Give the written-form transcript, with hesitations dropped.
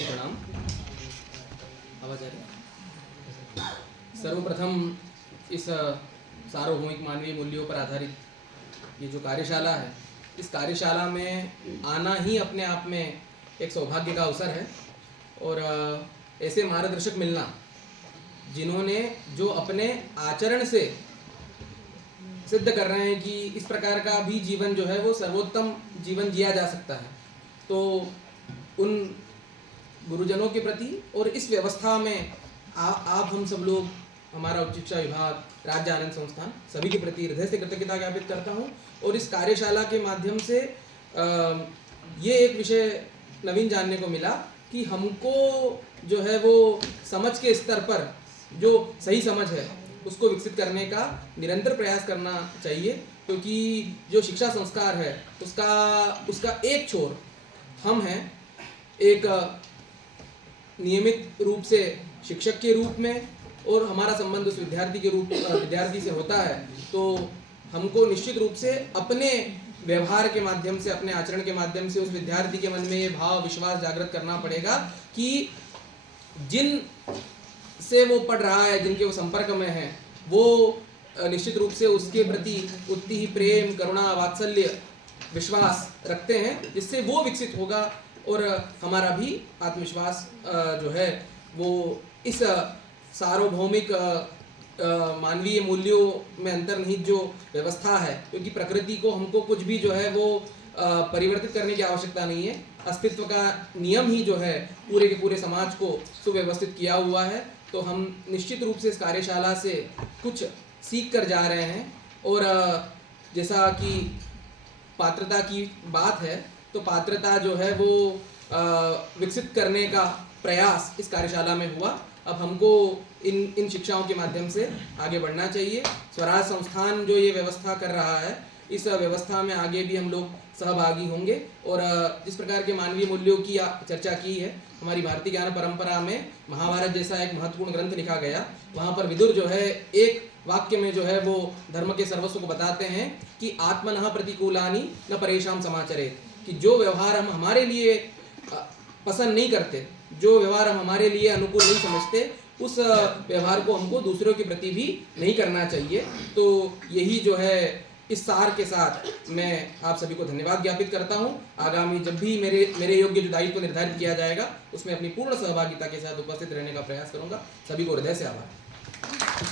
को प्रणाम। आवाज आ रही है? सर्वप्रथम इस सार्वभौमिक मानवीय मूल्यों पर आधारित ये जो कार्यशाला है, इस कार्यशाला में आना ही अपने आप में एक सौभाग्य का अवसर है। और ऐसे मार्गदर्शक मिलना जिन्होंने जो अपने आचरण से सिद्ध कर रहे हैं कि इस प्रकार का भी जीवन जो है वो सर्वोत्तम जीवन जिया जा सकता है, तो उन गुरुजनों के प्रति और इस व्यवस्था में आप हम सब लोग, हमारा उच्च शिक्षा विभाग, राज्य आनंद संस्थान, सभी के प्रति हृदय से कृतज्ञता ज्ञापित करता हूँ। और इस कार्यशाला के माध्यम से ये एक विषय नवीन जानने को मिला कि हमको जो है वो समझ के स्तर पर जो सही समझ है उसको विकसित करने का निरंतर प्रयास करना चाहिए, क्योंकि जो शिक्षा संस्कार है उसका एक छोर हम हैं। एक नियमित रूप से शिक्षक के रूप में और हमारा संबंध उस विद्यार्थी से होता है, तो हमको निश्चित रूप से अपने व्यवहार के माध्यम से, अपने आचरण के माध्यम से उस विद्यार्थी के मन में ये भाव विश्वास जागृत करना पड़ेगा कि जिन से वो पढ़ रहा है, जिनके वो संपर्क में है, वो निश्चित रूप से उसके प्रति उतनी ही प्रेम, करुणा, वात्सल्य, विश्वास रखते हैं, जिससे वो विकसित होगा और हमारा भी आत्मविश्वास जो है वो इस सार्वभौमिक मानवीय मूल्यों में अंतर्निहित जो व्यवस्था है, क्योंकि प्रकृति को हमको कुछ भी जो है वो परिवर्तित करने की आवश्यकता नहीं है। अस्तित्व का नियम ही जो है पूरे के पूरे समाज को सुव्यवस्थित किया हुआ है। तो हम निश्चित रूप से इस कार्यशाला से कुछ सीख कर जा रहे हैं। और जैसा कि पात्रता की बात है, तो पात्रता जो है वो विकसित करने का प्रयास इस कार्यशाला में हुआ। अब हमको इन शिक्षाओं के माध्यम से आगे बढ़ना चाहिए। स्वराज संस्थान जो ये व्यवस्था कर रहा है, इस व्यवस्था में आगे भी हम लोग सहभागी होंगे। और जिस प्रकार के मानवीय मूल्यों की चर्चा की है, हमारी भारतीय ज्ञान परंपरा में महाभारत जैसा एक महत्वपूर्ण ग्रंथ लिखा गया, वहाँ पर विदुर जो है एक वाक्य में जो है वो धर्म के सर्वस्व को बताते हैं कि आत्मनः प्रतिकूलानि न परेशान समाचरेत, कि जो व्यवहार हम हमारे लिए पसंद नहीं करते, जो व्यवहार हम हमारे लिए अनुकूल नहीं समझते, उस व्यवहार को हमको दूसरों के प्रति भी नहीं करना चाहिए। तो यही जो है इस सार के साथ मैं आप सभी को धन्यवाद ज्ञापित करता हूं। आगामी जब भी मेरे योग्य जो दायित्व निर्धारित किया जाएगा, उसमें अपनी पूर्ण सहभागिता के साथ उपस्थित रहने का प्रयास करूंगा। सभी को हृदय से आभार।